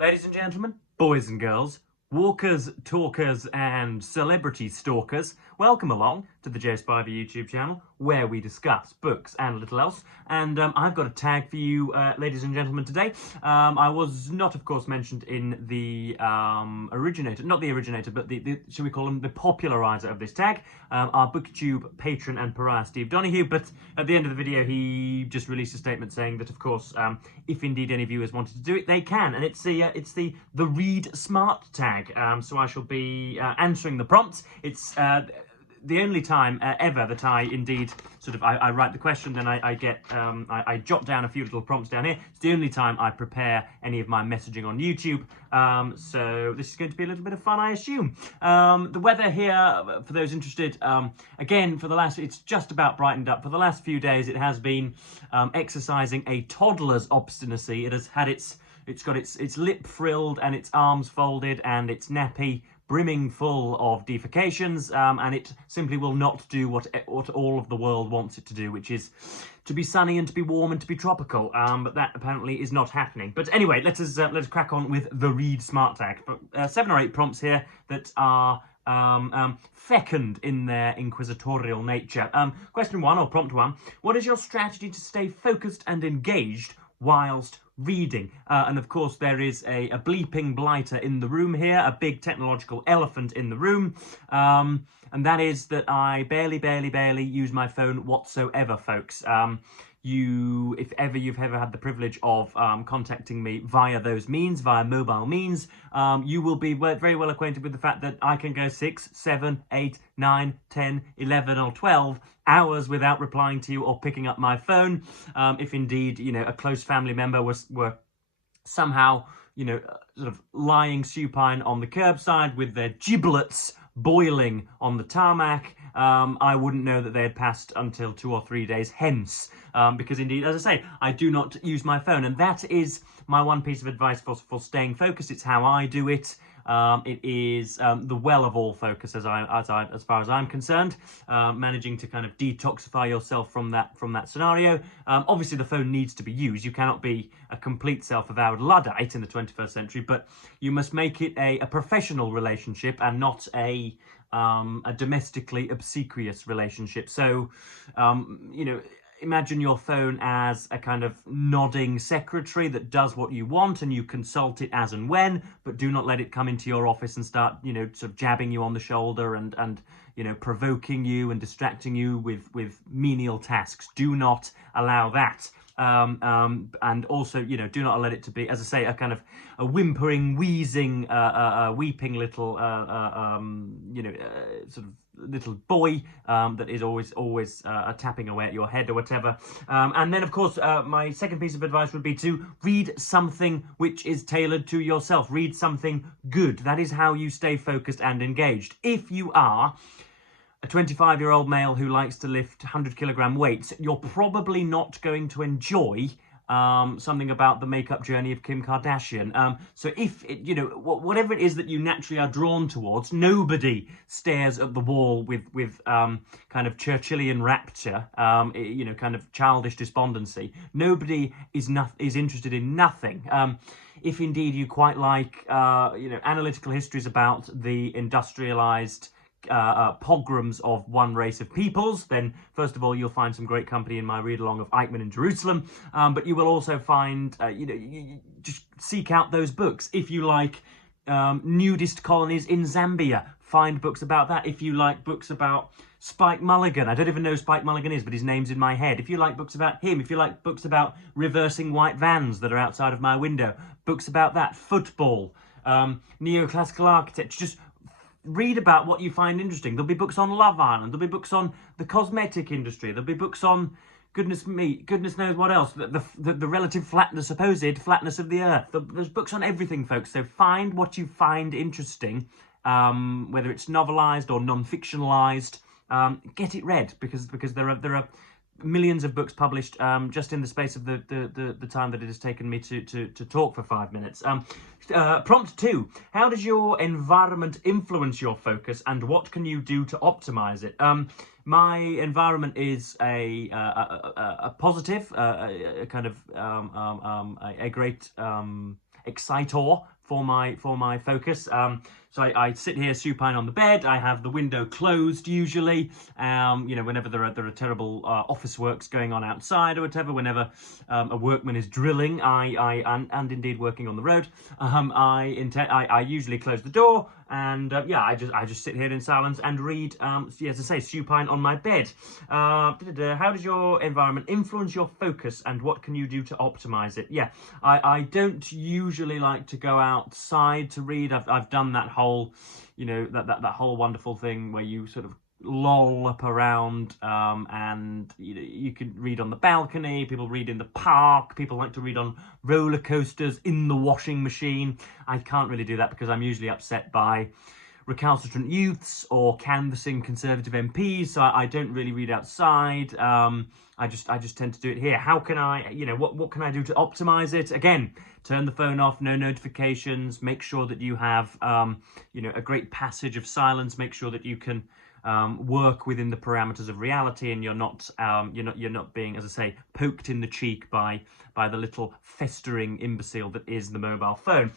Ladies and gentlemen, boys and girls, walkers, talkers and celebrity stalkers, welcome along to the Joe Spiver YouTube channel where we discuss books and a little else. And I've got a tag for you, ladies and gentlemen, today. I was not, of course, mentioned in the originator, not the originator, but the shall we call him the popularizer of this tag, our BookTube patron and pariah Steve Donahue. But at the end of the video, he just released a statement saying that, of course, if indeed any viewers wanted to do it, they can. And it's the Read Smart tag. So I shall be answering the prompts. It's the only time ever that I indeed I write the question, then I jot down a few little prompts down here. It's the only time I prepare any of my messaging on YouTube. So this is going to be a little bit of fun, I assume. The weather here, for those interested, again, it's just about brightened up. For the last few days, it has been exercising a toddler's obstinacy. It has had it's got its lip frilled and its arms folded and its nappy brimming full of defecations, and it simply will not do what all of the world wants it to do, which is to be sunny and to be warm and to be tropical. But that apparently is not happening. But anyway, let's crack on with the Read Smart tag. 7 or 8 prompts here that are fecund in their inquisitorial nature. Question 1, or prompt 1: what is your strategy to stay focused and engaged whilst reading? And of course there is a bleeping blighter in the room here, a big technological elephant in the room, and that is that I barely use my phone whatsoever, folks. If ever you've had the privilege of contacting me via those means, via mobile means, you will be very well acquainted with the fact that I can go 6, 7, 8, 9, 10, 11 or 12 hours without replying to you or picking up my phone. If indeed, a close family member were somehow, sort of lying supine on the curbside with their giblets boiling on the tarmac, I wouldn't know that they had passed until 2 or 3 days hence, because indeed, as I say, I do not use my phone, and that is my one piece of advice for staying focused. It's how I do it. It is the well of all focus, as far as I'm concerned. Managing to kind of detoxify yourself from that scenario. Obviously, the phone needs to be used. You cannot be a complete self-avowed Luddite in the 21st century, but you must make it a professional relationship and not a domestically obsequious relationship. So, imagine your phone as a kind of nodding secretary that does what you want, and you consult it as and when, but do not let it come into your office and start, sort of jabbing you on the shoulder and provoking you and distracting you with menial tasks. Do not allow that. And also, do not let it to be, as I say, a kind of a whimpering, wheezing, weeping little, sort of little boy that is always tapping away at your head or whatever. And then, of course, my second piece of advice would be to read something which is tailored to yourself. Read something good. That is how you stay focused and engaged. If you are a 25-year-old male who likes to lift 100-kilogram weights, you're probably not going to enjoy something about the makeup journey of Kim Kardashian. So if, whatever it is that you naturally are drawn towards, nobody stares at the wall with kind of Churchillian rapture, kind of childish despondency. Nobody is interested in nothing. If indeed you quite like, analytical histories about the industrialized pogroms of one race of peoples, then first of all you'll find some great company in my read-along of Eichmann in Jerusalem, but you will also find, you just seek out those books. If you like nudist colonies in Zambia, find books about that. If you like books about Spike Mulligan, I don't even know who Spike Mulligan is, but his name's in my head. If you like books about him, if you like books about reversing white vans that are outside of my window, books about that, football, neoclassical architecture, just read about what you find interesting. There'll be books on Love Island. There'll be books on the cosmetic industry. There'll be books on, goodness knows what else. The relative the supposed flatness of the earth. There's books on everything, folks. So find what you find interesting, whether it's novelized or non-fictionalized. Get it read, because there are millions of books published just in the space of the time that it has taken me to talk for 5 minutes. Prompt 2: how does your environment influence your focus, and what can you do to optimize it? My environment is a positive, a kind of a great exciter for my focus. So I sit here supine on the bed. I have the window closed usually. You know, whenever there are terrible office works going on outside or whatever, whenever a workman is drilling, and indeed working on the road, I usually close the door, and yeah, I just sit here in silence and read. Yeah, as I say, supine on my bed. How does your environment influence your focus, and what can you do to optimize it? Yeah, I don't usually like to go outside to read. I've done that whole, you know, that whole wonderful thing where you sort of loll up around, and you can read on the balcony. People read in the park. People like to read on roller coasters, in the washing machine. I can't really do that because I'm usually upset by recalcitrant youths or canvassing Conservative MPs, so I don't really read outside. I just tend to do it here. How can I, you know, what can I do to optimize it? Again, turn the phone off, no notifications. Make sure that you have, you know, a great passage of silence. Make sure that you can work within the parameters of reality, and you're not being, as I say, poked in the cheek by the little festering imbecile that is the mobile phone.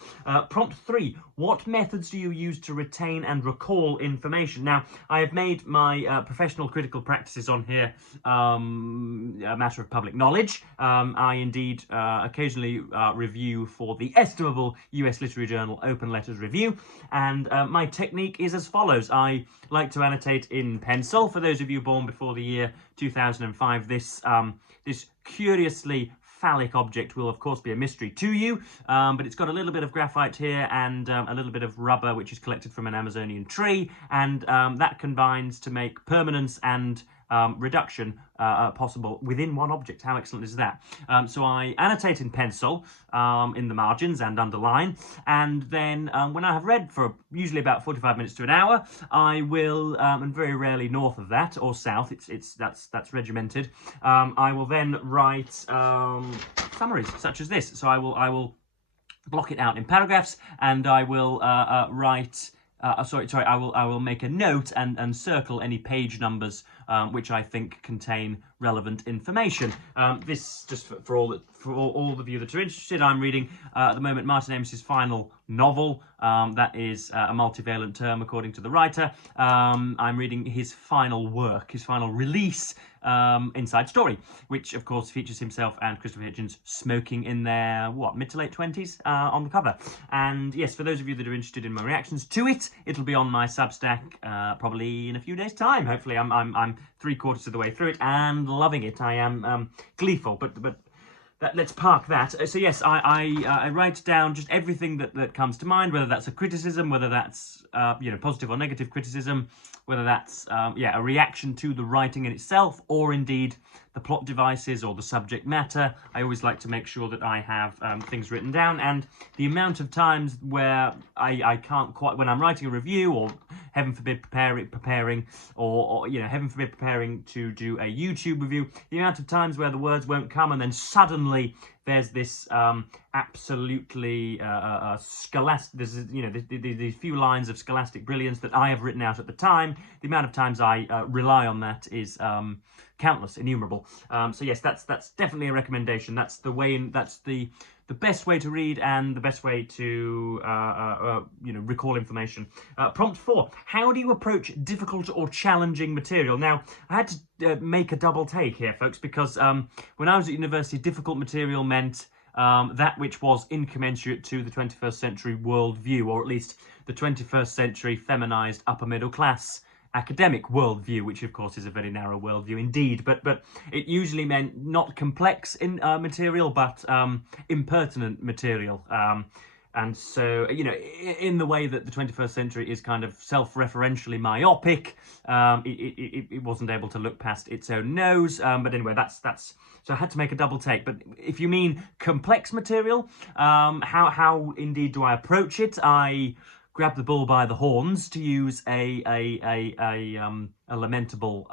Prompt 3: what methods do you use to retain and recall information? Now, I have made my professional critical practices on here a matter of public knowledge. I indeed occasionally review for the estimable US Literary Journal Open Letters Review, and my technique is as follows. I like to annotate in pencil. For those of you born before the year 2005, this curiously phallic object will of course be a mystery to you, but it's got a little bit of graphite here and a little bit of rubber which is collected from an Amazonian tree, and that combines to make permanence and reduction possible within one object. How excellent is that? So I annotate in pencil in the margins and underline, and then when I have read for usually about 45 minutes to an hour, I will, and very rarely north of that or south, that's regimented, I will then write summaries such as this. So I will block it out in paragraphs, and I will write. I will make a note and circle any page numbers which I think contain relevant information. This just for all of you that are interested. I'm reading at the moment Martin Amos's final novel. That is a multivalent term according to the writer. I'm reading his final work, his final release, Inside Story, which of course features himself and Christopher Hitchens smoking in their mid to late 20s on the cover. And yes, for those of you that are interested in my reactions to it, it'll be on my Substack probably in a few days' time. Hopefully, I'm 3/4 of the way through it and loving it. I am gleeful, but let's park that. So yes, I write down just everything that comes to mind, whether that's a criticism, whether that's you know, positive or negative criticism, whether that's yeah, a reaction to the writing in itself, or indeed the plot devices or the subject matter. I always like to make sure that I have things written down, and the amount of times where I can't quite, when I'm writing a review, or heaven forbid preparing or you know, heaven forbid preparing to do a YouTube review, the amount of times where the words won't come, and then suddenly there's this absolutely scholastic, there's, you know, these few lines of scholastic brilliance that I have written out at the time. The amount of times I rely on that is countless, innumerable. So yes, that's definitely a recommendation. That's the way, that's the best way to read and the best way to you know, recall information. Prompt 4: how do you approach difficult or challenging material? Now, I had to make a double take here, folks, because when I was at university, difficult material meant that which was incommensurate to the 21st century worldview, or at least the 21st century feminized upper middle class academic worldview, which of course is a very narrow worldview indeed, but it usually meant not complex in material, but impertinent material. And so, you know, in the way that the 21st century is kind of self-referentially myopic, it wasn't able to look past its own nose. But anyway, that's so I had to make a double take. But if you mean complex material, how indeed do I approach it? I grab the bull by the horns, to use a lamentable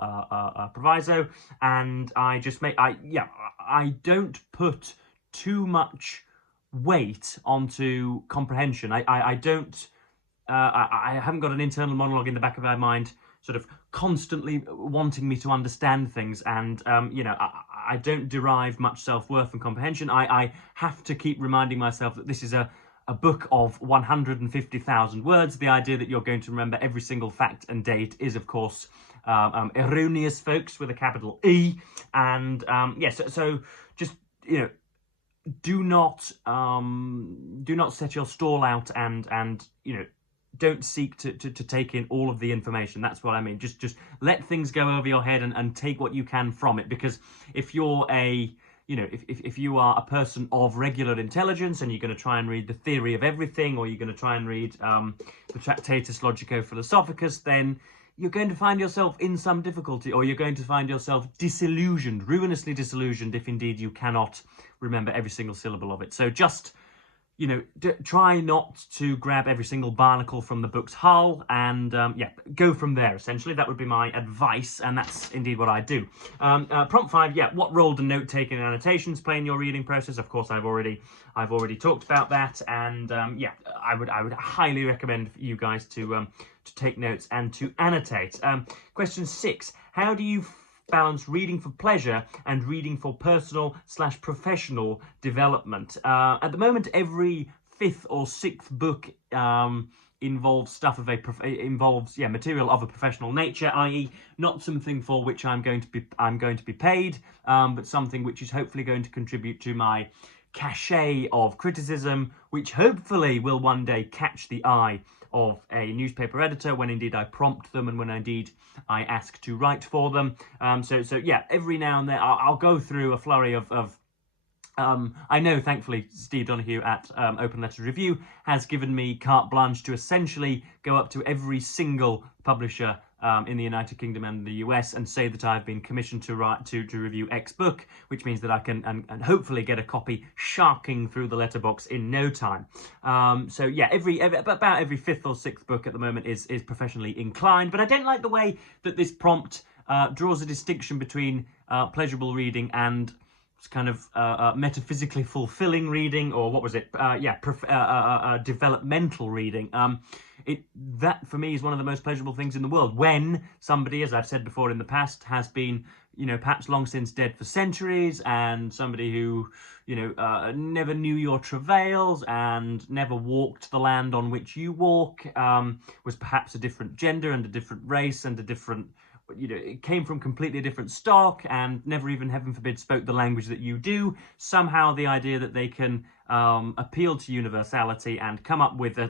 proviso, and I just I don't put too much weight onto comprehension. I don't I haven't got an internal monologue in the back of my mind sort of constantly wanting me to understand things, and you know, I don't derive much self-worth from comprehension. I have to keep reminding myself that this is a a book of 150,000 words. The idea that you're going to remember every single fact and date is, of course, erroneous, folks, with a capital E. And yes, so just, do not set your stall out and don't seek to take in all of the information. That's what I mean. Just let things go over your head and take what you can from it. Because if you're if you are a person of regular intelligence and you're going to try and read the theory of everything, or you're going to try and read the Tractatus Logico-Philosophicus, then you're going to find yourself in some difficulty, or you're going to find yourself disillusioned, ruinously disillusioned, if indeed you cannot remember every single syllable of it. So just, try not to grab every single barnacle from the book's hull, and go from there. Essentially, that would be my advice, and that's indeed what I do. Prompt 5, what role do note-taking and annotations play in your reading process? Of course, I've already talked about that, and I would highly recommend you guys to take notes and to annotate. Question 6: how do you balance reading for pleasure and reading for personal/professional development? At the moment, every 5th or 6th book involves material of a professional nature, i.e., not something for which I'm going to be paid, but something which is hopefully going to contribute to my cachet of criticism, which hopefully will one day catch the eye of a newspaper editor when indeed I prompt them and when indeed I ask to write for them. So yeah, every now and then I'll go through a flurry of I know, thankfully, Steve Donahue at Open Letters Review has given me carte blanche to essentially go up to every single publisher in the United Kingdom and the US and say that I've been commissioned to review X book, which means that I can and hopefully get a copy sharking through the letterbox in no time. So yeah, about every 5th or 6th book at the moment is professionally inclined, but I don't like the way that this prompt draws a distinction between pleasurable reading and kind of metaphysically fulfilling reading, or what was it? Developmental reading. That for me is one of the most pleasurable things in the world. When somebody, as I've said before in the past, has been, perhaps long since dead for centuries, and somebody who, never knew your travails and never walked the land on which you walk, was perhaps a different gender and a different race and a different, it came from completely different stock and never even, heaven forbid, spoke the language that you do. Somehow the idea that they can appeal to universality and come up with a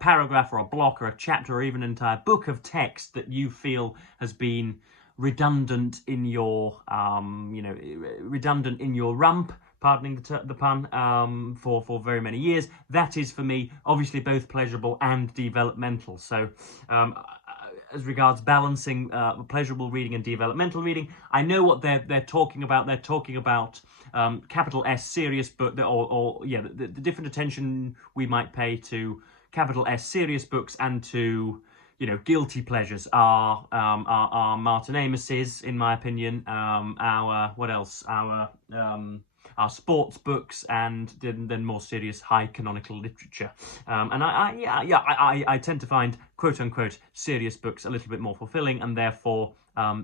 paragraph or a block or a chapter or even an entire book of text that you feel has been redundant in your rump, pardoning the pun, for very many years. That is for me obviously both pleasurable and developmental. So as regards balancing pleasurable reading and developmental reading, I know what they're talking about. They're talking about capital S serious book, the different attention we might pay to capital S serious books and to guilty pleasures are Martin Amos's, in my opinion, our sports books, and then more serious high canonical literature. And I tend to find quote unquote serious books a little bit more fulfilling, and therefore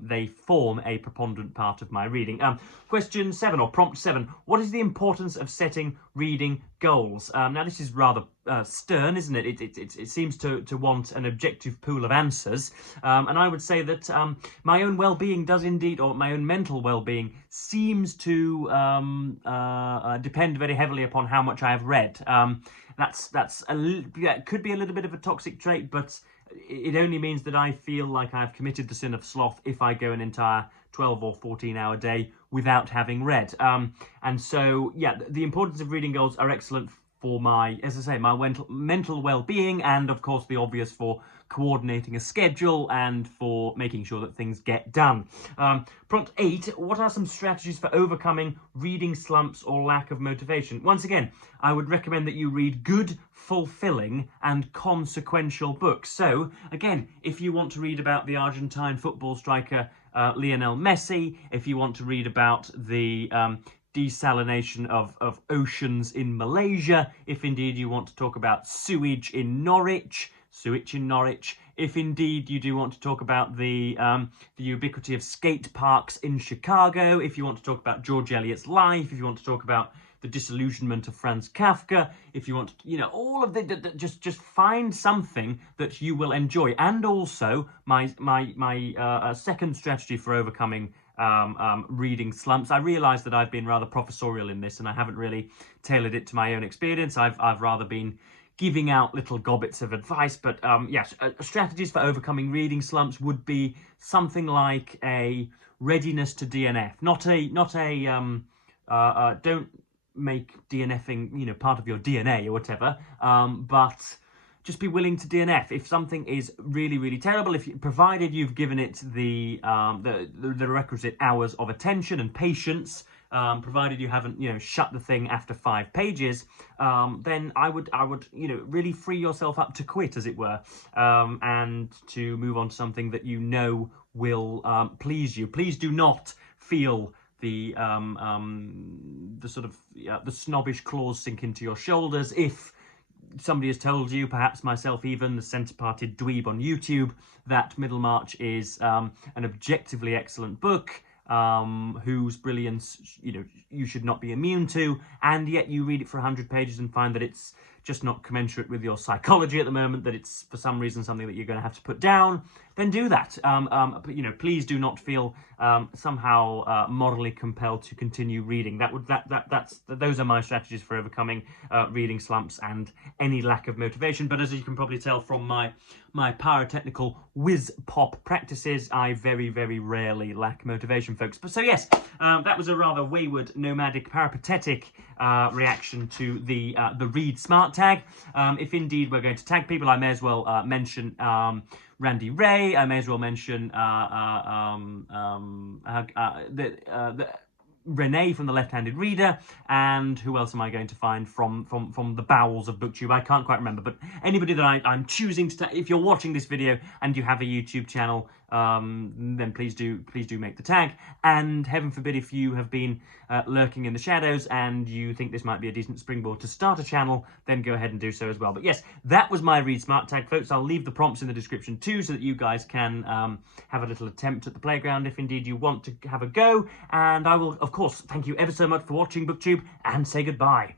they form a preponderant part of my reading. Question 7, or prompt 7: what is the importance of setting reading goals? Now this is rather stern, isn't it? It seems to want an objective pool of answers, and I would say that my own well-being does indeed, or my own mental well-being seems to depend very heavily upon how much I have read. It could be a little bit of a toxic trait, but it only means that I feel like I've committed the sin of sloth if I go an entire 12 or 14-hour day without having read. And so, yeah, the importance of reading goals are excellent for my, as I say, my mental well-being, and of course the obvious for coordinating a schedule and for making sure that things get done. Prompt 8: what are some strategies for overcoming reading slumps or lack of motivation? Once again, I would recommend that you read good, fulfilling and consequential books. So again, if you want to read about the Argentine football striker Lionel Messi, if you want to read about the desalination of oceans in Malaysia, if indeed you want to talk about sewage in Norwich, if indeed you do want to talk about the ubiquity of skate parks in Chicago, if you want to talk about George Eliot's life, if you want to talk about the disillusionment of Franz Kafka, if you want, you know, all of the just find something that you will enjoy. And also my second strategy for overcoming reading slumps. I realise that I've been rather professorial in this, and I haven't really tailored it to my own experience. I've rather been giving out little gobbets of advice, but yes, strategies for overcoming reading slumps would be something like a readiness to DNF, not a don't make DNFing, you know, part of your DNA or whatever, but just be willing to DNF if something is really, really terrible. Provided you've given it the requisite hours of attention and patience, provided you haven't, you know, shut the thing after 5 pages, then I would, you know, really free yourself up to quit, as it were, and to move on to something that you know will please you. Please do not feel the sort of the snobbish claws sink into your shoulders if somebody has told you, perhaps myself even, the centre-parted dweeb on YouTube, that Middlemarch is an objectively excellent book, whose brilliance, you know, you should not be immune to, and yet you read it for 100 pages and find that it's just not commensurate with your psychology at the moment, that it's for some reason something that you're going to have to put down, then do that. You know, please do not feel somehow morally compelled to continue reading. Those are my strategies for overcoming reading slumps and any lack of motivation. But as you can probably tell from my pyrotechnical whiz pop practices, I very, very rarely lack motivation, folks. But so yes, that was a rather wayward, nomadic, peripatetic reaction to the Read Smart tag. If indeed we're going to tag people, I may as well mention Randy Ray. I may as well mention Renee from the Left-Handed Reader, and who else am I going to find from the bowels of BookTube? I can't quite remember, but anybody that I'm choosing to if you're watching this video and you have a YouTube channel, then please do make the tag. And heaven forbid, if you have been lurking in the shadows and you think this might be a decent springboard to start a channel, then go ahead and do so as well. But yes, that was my Read Smart tag, folks. I'll leave the prompts in the description too, so that you guys can have a little attempt at the playground if indeed you want to have a go. And I will, of course, thank you ever so much for watching BookTube, and say goodbye.